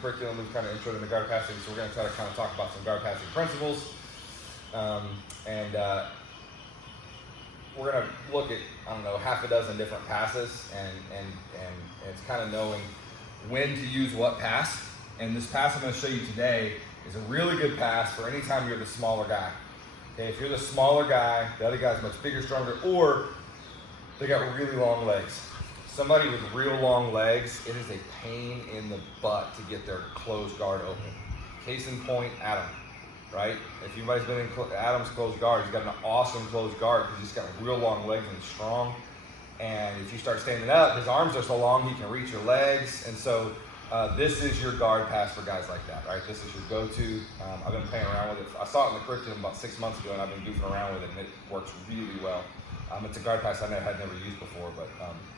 curriculum, we've kind of introed into guard passing, so we're going to try to kind of talk about some guard passing principles. We're going to look at, I don't know, half a dozen different passes, and it's kind of knowing when to use what pass. And this pass I'm going to show you today is a really good pass for any time you're the smaller guy. Okay, if you're the smaller guy, the other guy's much bigger, stronger, or they got really long legs. Somebody with real long legs, it is a pain in the butt to get their closed guard open. Case in point, Adam, right? If anybody's been in Adam's closed guard, he's got an awesome closed guard because he's got real long legs and he's strong. And if you start standing up, his arms are so long he can reach your legs. And so this is your guard pass for guys like that, right? This is your go-to. I've been playing around with it. I saw it in the curriculum about 6 months ago, and I've been goofing around with it, and it works really well. It's a guard pass I had never used before, but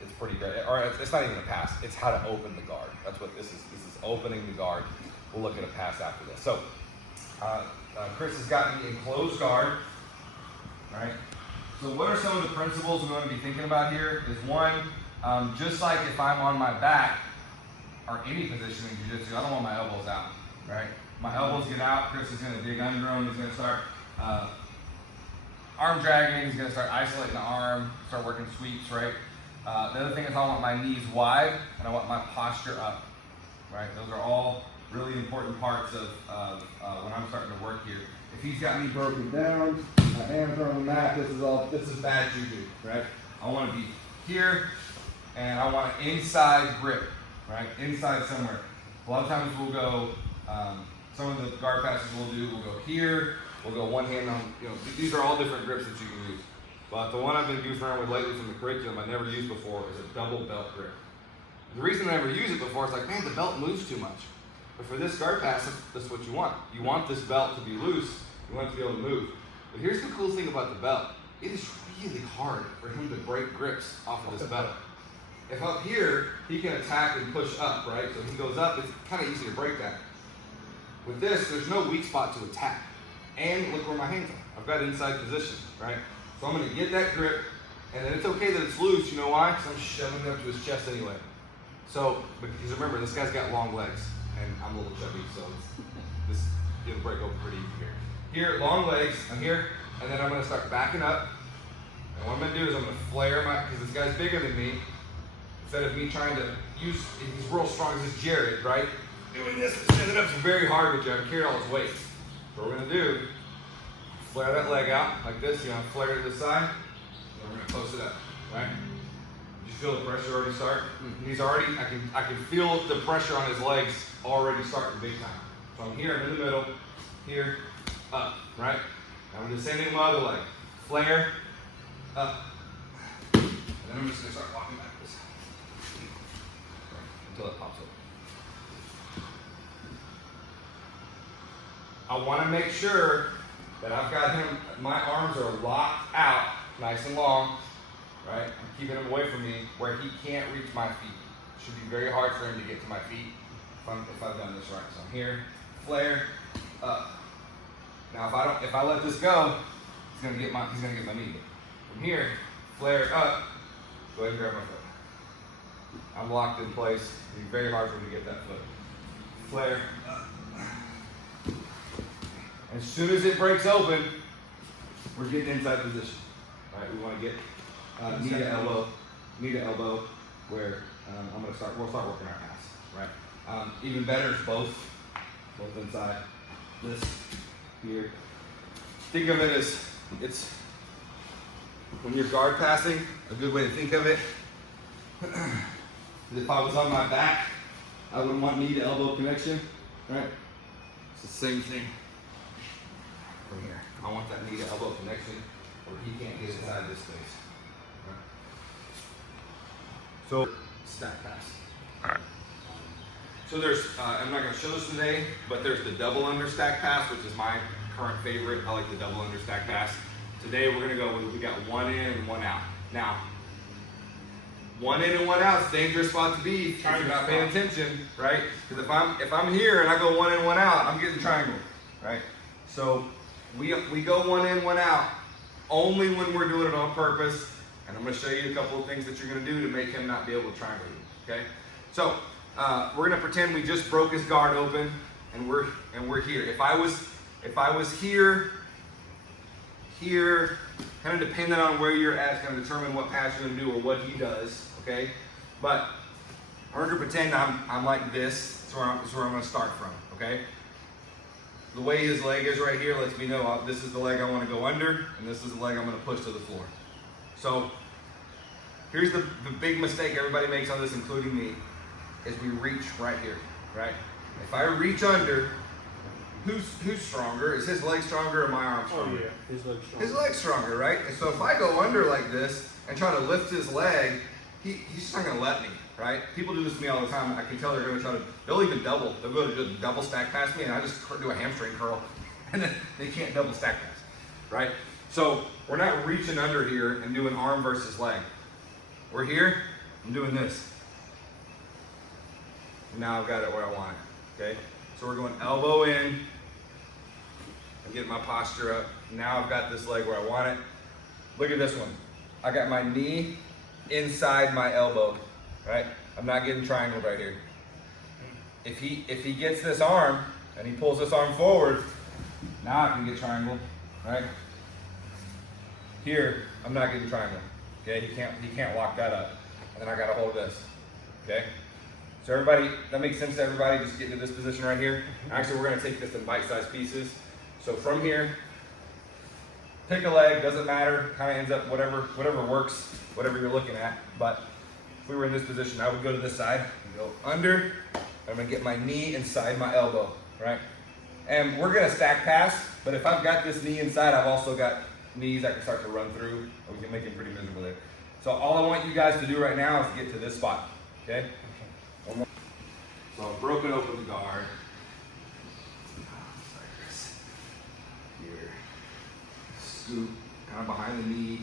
it's pretty great. Or it's not even a pass. It's how to open the guard. That's what this is. This is opening the guard. We'll look at a pass after this. So Chris has got me in closed guard, right? So what are some of the principles we're going to be thinking about here is one, just like if I'm on my back, or any position in jiu-jitsu, I don't want my elbows out, right? My elbows get out, Chris is going to dig under them, he's going to start arm dragging, he's going to start isolating the arm, start working sweeps, right? The other thing is I want my knees wide, and I want my posture up, right? Those are all really important parts of when I'm starting to work here. If he's got me broken down, my hands are on the mat, this is bad juju, right? I want to be here, and I want an inside grip, right? Inside somewhere. A lot of times we'll go, some of the guard passes we'll go here, we'll go one hand on, these are all different grips that you can use. But the one I've been goofing around with lately from the curriculum I never used before is a double belt grip. The reason I never use it before is like, man, the belt moves too much. But for this guard pass, that's what you want. You want this belt to be loose, you want it to be able to move. But here's the cool thing about the belt. It is really hard for him to break grips off of this belt. If up here, he can attack and push up, right? So if he goes up, it's kind of easy to break that. With this, there's no weak spot to attack. And look where my hands are. I've got inside position, right? So I'm going to get that grip, and then it's okay that it's loose. You know why? Because I'm shoving it up to his chest anyway. So, because remember, this guy's got long legs, and I'm a little chubby, so it'll break open pretty easy here. Here, long legs, I'm here, and then I'm going to start backing up. And what I'm going to do is I'm going to flare because this guy's bigger than me. Instead of me trying to use, he's real strong, this is Jared, right? Doing this, standing up is very hard with Jared, carry all his weight. So what we're gonna do, flare that leg out like this, you're gonna flare it to the side, and we're gonna post it up, right? You feel the pressure already start? He's already, I can feel the pressure on his legs already starting big time. So I'm here, I'm in the middle, here, up, right? Now I'm gonna do the same thing with my other leg. Flare, up. And then I'm just gonna start walking backwards. Until it pops up. I want to make sure that I've got him, my arms are locked out, nice and long, right? I'm keeping him away from me where he can't reach my feet. It should be very hard for him to get to my feet if I've done this right. So I'm here, flare, up. Now if I let this go, he's gonna get my knee. From here, flare up, go ahead and grab my foot. I'm locked in place. It'll be very hard for me to get that foot. Flare up. As soon as it breaks open, we're getting inside position. Right? We want to get knee to elbow, where we'll start working our pass. Right? Even better is both inside. This here. Think of it as it's when you're guard passing. A good way to think of it. If I was on my back, I wouldn't want knee to elbow connection. Right? It's the same thing. From here. I want that knee to elbow connection where he can't get inside this space. Right. So, stack pass. Alright. So there's, I'm not going to show this today, but there's the double under stack pass, which is my current favorite. I like the double under stack pass. Today we're going to go with, we got one in and one out. Now, one in and one out is a dangerous spot to be if you're not paying attention, right? Because if I'm here and I go one in, one out, I'm getting triangle, right? So, we go one in, one out only when we're doing it on purpose, and I'm going to show you a couple of things that you're going to do to make him not be able to triangle you, okay? So, we're gonna pretend we just broke his guard open, and we're here. If I was here, kind of depending on where you're at, it's gonna determine what pass you're gonna do or what he does. Okay, but we're gonna pretend I'm like this. That's where I'm gonna start from. Okay. The way his leg is right here lets me know this is the leg I want to go under, and this is the leg I'm going to push to the floor. So here's the big mistake everybody makes on this, including me, is we reach right here, right? If I reach under, who's stronger? Is his leg stronger or my arm stronger? Oh yeah, his leg's stronger. His leg's stronger, right? And so if I go under like this and try to lift his leg, he's just not going to let me. Right? People do this to me all the time. I can tell they're going to try to, they'll even double. They'll go to just double stack past me, and I just do a hamstring curl, and then they can't double stack pass. Right? So we're not reaching under here and doing arm versus leg. We're here, I'm doing this. Now I've got it where I want it. Okay? So we're going elbow in. I'm getting my posture up. Now I've got this leg where I want it. Look at this one. I got my knee inside my elbow. Right? I'm not getting triangled right here. If he gets this arm and he pulls this arm forward, now I can get triangled. Right? Here, I'm not getting triangled. Okay? He can't lock that up. And then I gotta hold this. Okay? So everybody, that makes sense to everybody, just get into this position right here. Actually, we're gonna take this in bite-sized pieces. So from here, pick a leg, doesn't matter, kind of ends up whatever works, whatever you're looking at. But if we were in this position, I would go to this side and go under. I'm gonna get my knee inside my elbow, right? And we're gonna stack pass, but if I've got this knee inside, I've also got knees I can start to run through, and we can make it pretty miserable there. So all I want you guys to do right now is get to this spot, okay? One more. So I've broken open the guard. Sorry, Chris. Here. Scoop, kind of behind the knee,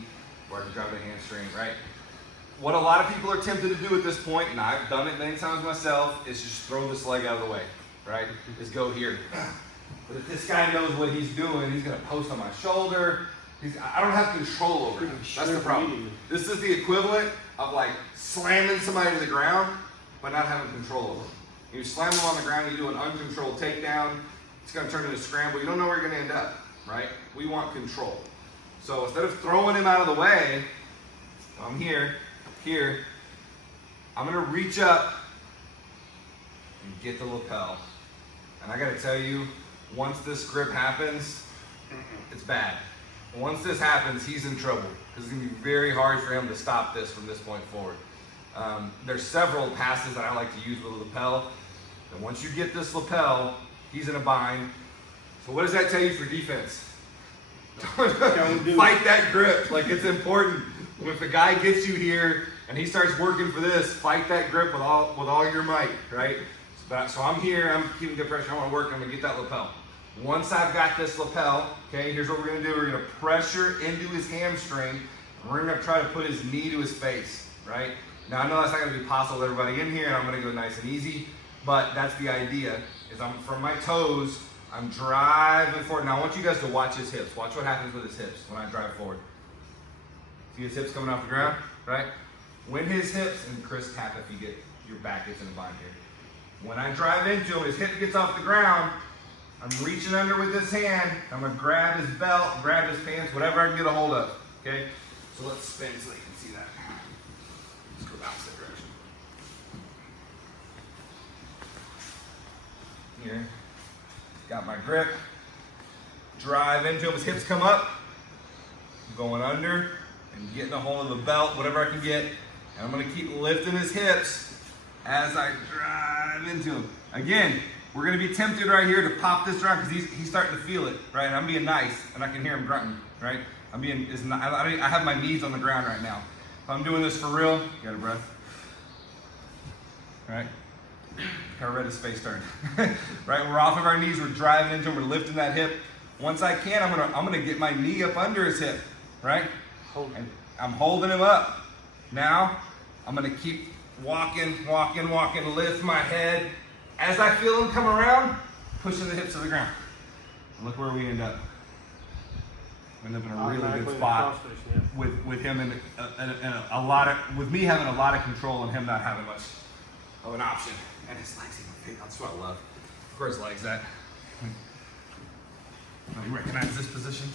where I can drive the hamstring, right? What a lot of people are tempted to do at this point, and I've done it many times myself, is just throw this leg out of the way, right? Is go here. But if this guy knows what he's doing, he's gonna post on my shoulder. I don't have control over him. That's the problem. This is the equivalent of like slamming somebody to the ground, but not having control over him. You slam them on the ground, you do an uncontrolled takedown, it's gonna turn into a scramble. You don't know where you're gonna end up, right? We want control. So instead of throwing him out of the way, I'm here, I'm gonna reach up and get the lapel. And I gotta tell you, once this grip happens, it's bad. Once this happens, he's in trouble because it's gonna be very hard for him to stop this from this point forward. There's several passes that I like to use with the lapel. And once you get this lapel, he's in a bind. So what does that tell you for defense? Fight that grip, like it's important. If the guy gets you here and he starts working for this, fight that grip with all your might, right? So I'm here, I'm keeping good pressure, I wanna work, I'm gonna get that lapel. Once I've got this lapel, okay, here's what we're gonna do. We're gonna pressure into his hamstring, and we're gonna try to put his knee to his face, right? Now I know that's not gonna be possible with everybody in here, and I'm gonna go nice and easy, but that's the idea, is I'm from my toes, I'm driving forward. Now I want you guys to watch his hips. Watch what happens with his hips when I drive forward. See his hips coming off the ground, right? When his hips, and Chris, tap if your back gets in a bind here. When I drive into him, his hip gets off the ground, I'm reaching under with this hand, I'm gonna grab his belt, grab his pants, whatever I can get a hold of, okay? So let's spin so you can see that. Let's go the opposite direction. Here, got my grip, drive into him, his hips come up, I'm going under, and getting a hold of the belt, whatever I can get, and I'm gonna keep lifting his hips as I drive into him. Again, we're gonna be tempted right here to pop this around because he's starting to feel it, right? And I'm being nice, and I can hear him grunting, right? I have my knees on the ground right now. If I'm doing this for real, got a breath, right? How red his face turned, right? We're off of our knees, we're driving into him, we're lifting that hip. Once I can, I'm gonna get my knee up under his hip, right? And I'm holding him up. Now, I'm gonna keep walking, lift my head. As I feel him come around, pushing the hips to the ground. And look where we end up. We end up in a really good spot with him with me having a lot of control and him not having much of an option. and his legs even. That's what I love. Where his legs at? You recognize this position?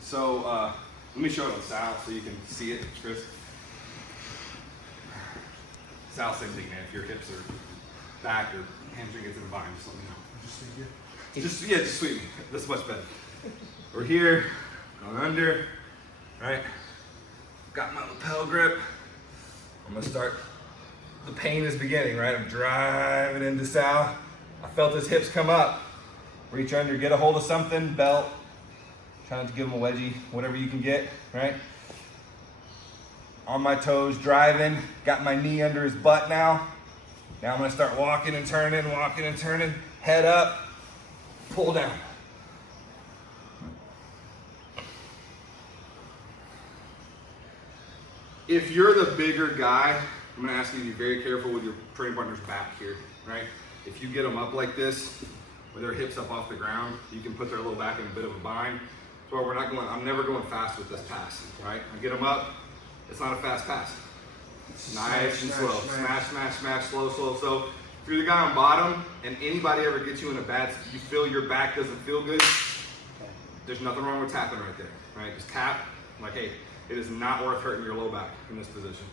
So let me show it on Sal so you can see it, Chris. Sal, same thing, man. If your hips are back or hamstring gets in the bind, just let me know. Just stay here. Just sweep me. That's much better. We're here, going under, right? Got my lapel grip. I'm gonna start. The pain is beginning, right? I'm driving into Sal. I felt his hips come up. Reach under, get a hold of something, belt. Try not to give him a wedgie, whatever you can get, right? On my toes, driving. Got my knee under his butt now. Now I'm gonna start walking and turning, head up, pull down. If you're the bigger guy, I'm gonna ask you to be very careful with your training partner's back here, right? If you get them up like this, with their hips up off the ground, you can put their low back in a bit of a bind. So we're not going, I'm never going fast with this pass, right? I get them up, it's not a fast pass. Nice and slow. Smash, smash, smash, slow, slow. So if you're the guy on bottom and anybody ever gets you in a bad, you feel your back doesn't feel good, there's nothing wrong with tapping right there, right? Just tap, like, hey, it is not worth hurting your low back in this position.